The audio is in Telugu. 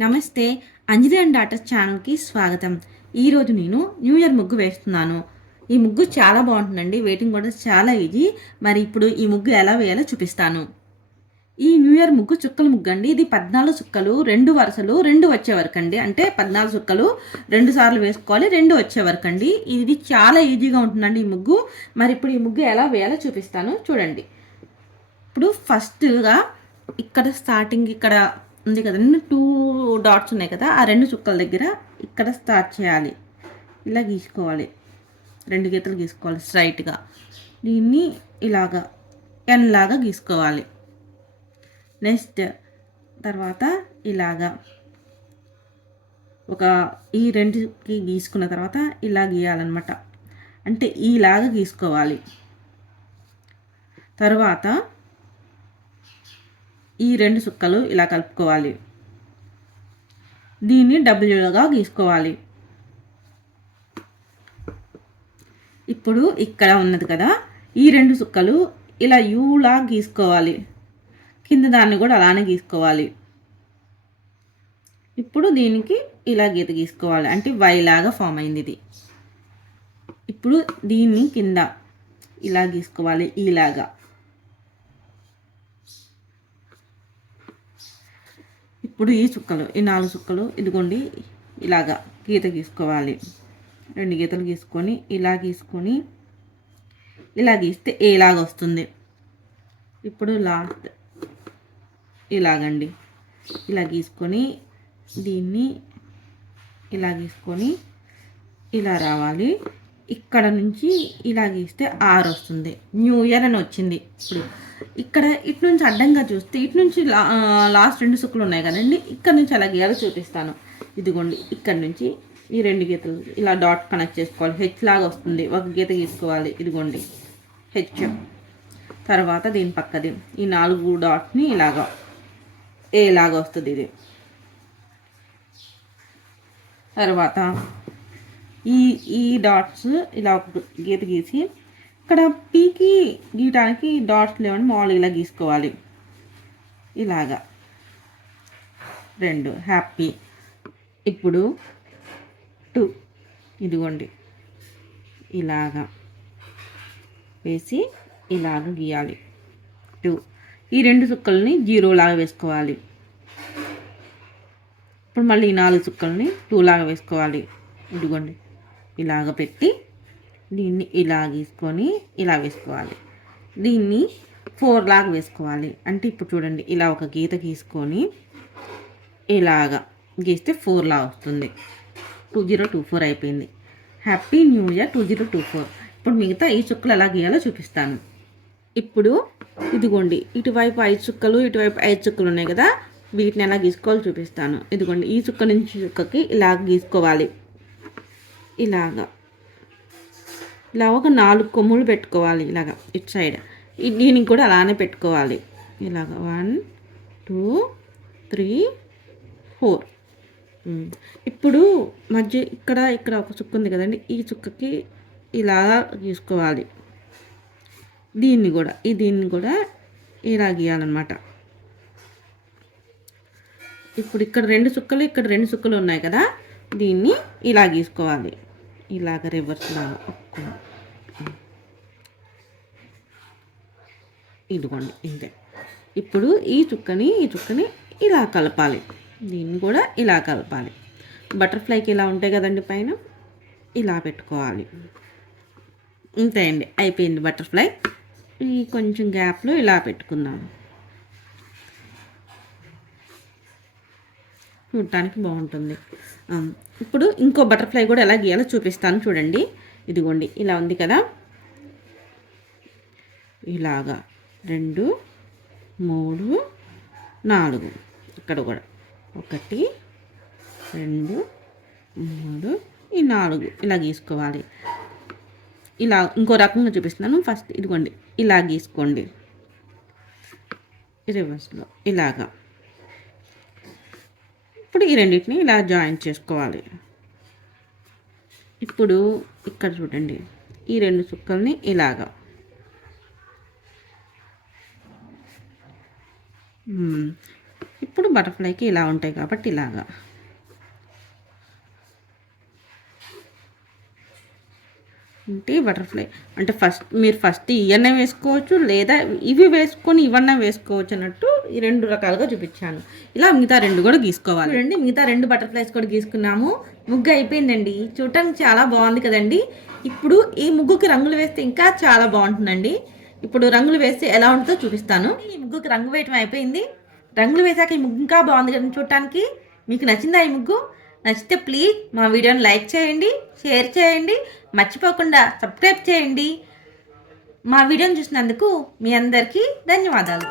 నమస్తే అంజలి అండ్ డాటర్స్ ఛానల్కి స్వాగతం. ఈరోజు నేను న్యూ ఇయర్ ముగ్గు వేస్తున్నాను. ఈ ముగ్గు చాలా బాగుంటుందండి వెయిటింగ్ కూడా చాలా ఈజీ మరి ఇప్పుడు ఈ ముగ్గు ఎలా వేయాలో చూపిస్తాను. ఈ న్యూ ఇయర్ ముగ్గు చుక్కల ముగ్గు అండి. ఇది పద్నాలుగు చుక్కలు రెండు వరుసలు రెండు వచ్చే వరకు అండి. అంటే పద్నాలుగు చుక్కలు రెండు సార్లు వేసుకోవాలి రెండు వచ్చే వరకు అండి. ఇది చాలా ఈజీగా ఉంటుందండి ఈ ముగ్గు. మరి ఇప్పుడు ఈ ముగ్గు ఎలా వేయాలో చూపిస్తాను. చూడండి. ఇప్పుడు ఫస్ట్గా ఇక్కడ స్టార్టింగ్ ఇక్కడ ఉంది కదండి టూ డాట్స్ ఉన్నాయి కదా ఆ రెండు చుక్కల దగ్గర ఇక్కడ స్టార్ట్ చేయాలి. ఇలా గీసుకోవాలి. రెండు గీతలు గీసుకోవాలి స్ట్రైట్గా దీన్ని ఇలాగా ఎన్ లాగా గీసుకోవాలి. నెక్స్ట్ తర్వాత ఇలాగా. ఒక ఈ రెండుకి గీసుకున్న తర్వాత ఇలా గీయాలన్నమాట. అంటే ఈలాగా గీసుకోవాలి. తర్వాత ఈ రెండు సుక్కలు ఇలా కలుపుకోవాలి. దీన్ని డబ్ల్యూలుగా గీసుకోవాలి. ఇప్పుడు ఇక్కడ ఉన్నది కదా ఈ రెండు సుక్కలు ఇలా యూలా గీసుకోవాలి. కింద దాన్ని కూడా అలానే గీసుకోవాలి. ఇప్పుడు దీనికి ఇలా గీత గీసుకోవాలి. అంటే వైలాగా ఫామ్ అయింది ఇది. ఇప్పుడు దీన్ని కింద ఇలా గీసుకోవాలి. ఈలాగా ఇప్పుడు ఈ చుక్కలు ఈ నాలుగు చుక్కలు ఇదిగోండి ఇలాగా గీత గీసుకోవాలి. రెండు గీతలు గీసుకొని ఇలా గీసుకొని ఇలా గీస్తే ఏలాగ వస్తుంది. ఇప్పుడు లాస్ట్ ఇలాగండి. ఇలా గీసుకొని దీన్ని ఇలా గీసుకొని ఇలా రావాలి. ఇక్కడ నుంచి ఇలా గీస్తే ఆరు వస్తుంది. న్యూ ఇయర్ అని వచ్చింది. ఇప్పుడు ఇక్కడ ఇటు నుంచి అడ్డంగా చూస్తే ఇటు నుంచి లాస్ట్ రెండు సుక్కులు ఉన్నాయి కదండి ఇక్కడ నుంచి అలా గీయాలి చూపిస్తాను. ఇదిగోండి ఇక్కడ నుంచి ఈ రెండు గీతలు ఇలా డాట్ కనెక్ట్ చేసుకోవాలి. హెచ్ లాగా వస్తుంది. ఒక గీత గీసుకోవాలి. ఇదిగోండి హెచ్ తర్వాత దీని పక్కది ఈ నాలుగు డాట్ని ఇలాగా ఏ లాగా వస్తుంది ఇది. తర్వాత ఈ ఈ డాట్స్ ఇలా ఒక గీత గీసి ఇక్కడ పీకి గీయటానికి డాట్స్ లేవని మామూలుగా ఇలా గీసుకోవాలి. ఇలాగా. రెండు. హ్యాపీ. ఇప్పుడు టూ. ఇదిగోండి. ఇలాగా. వేసి ఇలాగ గీయాలి. టూ. ఈ రెండు చుక్కల్ని జీరో లాగా వేసుకోవాలి. ఇప్పుడు మళ్ళీ ఈ నాలుగు చుక్కల్ని టూ లాగా వేసుకోవాలి. ఇదిగోండి. ఇలాగ పెట్టి దీన్ని ఇలా గీసుకొని ఇలా వేసుకోవాలి. దీన్ని ఫోర్ లాగా వేసుకోవాలి. అంటే ఇప్పుడు చూడండి ఇలా ఒక గీత గీసుకొని ఇలాగా గీస్తే ఫోర్ లాగా వస్తుంది. టూ జీరో టూ ఫోర్ అయిపోయింది. Happy new year two zero two four. ఇప్పుడు మిగతా ఈ చుక్కలు ఎలా గీయాలో చూపిస్తాను. ఇప్పుడు ఇదిగోండి ఇటువైపు ఐదు చుక్కలు ఇటువైపు ఐదు చుక్కలు ఉన్నాయి కదా వీటిని ఎలా గీసుకోవాలో చూపిస్తాను. ఇదిగోండి ఈ చుక్క నుంచి చుక్కకి ఇలా గీసుకోవాలి. ఇలాగా. ఇలా ఒక నాలుగు కొమ్ములు పెట్టుకోవాలి ఇలాగ ఇటు సైడ్. దీనికి కూడా అలానే పెట్టుకోవాలి. ఇలాగ వన్ టూ త్రీ ఫోర్. ఇప్పుడు మధ్య ఇక్కడ ఇక్కడ ఒక చుక్క ఉంది కదండి. ఈ చుక్కకి ఇలాగా గీసుకోవాలి. దీన్ని కూడా ఈ దీన్ని కూడా ఇలా గీయాలన్నమాట. ఇప్పుడు ఇక్కడ రెండు చుక్కలు ఇక్కడ రెండు చుక్కలు ఉన్నాయి కదా. దీన్ని ఇలా గీసుకోవాలి. ఇలాగ రివర్స్ లాగా ఒక్క ఇదిగోండి ఇంతే. ఇప్పుడు ఈ చుక్కని ఈ చుక్కని ఇలా కలపాలి. దీన్ని కూడా ఇలా కలపాలి. బటర్ఫ్లైకి ఇలా ఉంటాయి కదండి పైన. ఇలా పెట్టుకోవాలి. ఇంతే అండి అయిపోయింది బటర్ఫ్లై. ఈ కొంచెం గ్యాప్లో ఇలా పెట్టుకుందాం. చూడటానికి బాగుంటుంది. ఇప్పుడు ఇంకో బటర్ఫ్లై కూడా ఎలా గీయాలో చూపిస్తాను చూడండి. ఇదిగోండి ఇలా ఉంది కదా. ఇలాగా రెండు మూడు నాలుగు. ఇక్కడ కూడా ఒకటి రెండు మూడు ఈ నాలుగు ఇలా గీసుకోవాలి. ఇలా ఇంకో రకంగా చూపిస్తున్నాను. ఫస్ట్ ఇదిగోండి ఇలా గీసుకోండి. రివర్స్లో ఇలాగా. ఇప్పుడు ఈ రెండింటిని ఇలా జాయిన్ చేసుకోవాలి. ఇప్పుడు ఇక్కడ చూడండి. ఈ రెండు చుక్కల్ని ఇలాగా. ఇప్పుడు బటర్ఫ్లైకి ఇలా ఉంటాయి కాబట్టి ఇలాగా. అంటే బటర్ఫ్లై. అంటే ఫస్ట్ మీరు ఫస్ట్ ఇవన్నీ వేసుకోవచ్చు లేదా ఇవి వేసుకొని ఇవన్నీ వేసుకోవచ్చు అన్నట్టు ఈ రెండు రకాలుగా చూపించాను. ఇలా మిగతా రెండు కూడా గీసుకోవాలి. చూడండి మిగతా రెండు బటర్ఫ్లైస్ కూడా గీసుకున్నాము. ముగ్గు అయిపోయిందండి. చూడటానికి చాలా బాగుంది కదండి. ఇప్పుడు ఈ ముగ్గుకి రంగులు వేస్తే ఇంకా చాలా బాగుంటుందండి. ఇప్పుడు రంగులు వేస్తే ఎలా ఉంటుందో చూపిస్తాను. ఈ ముగ్గుకి రంగు వేయటం అయిపోయింది. రంగులు వేసాక ఈ ముగ్గు ఇంకా బాగుంది కదండి చూడటానికి. మీకు నచ్చిందా ఈ ముగ్గు? నచ్చితే ప్లీజ్ మా వీడియోని లైక్ చేయండి షేర్ చేయండి మర్చిపోకుండా సబ్స్క్రైబ్ చేయండి. మా వీడియోని చూసినందుకు మీ అందరికీ ధన్యవాదాలు.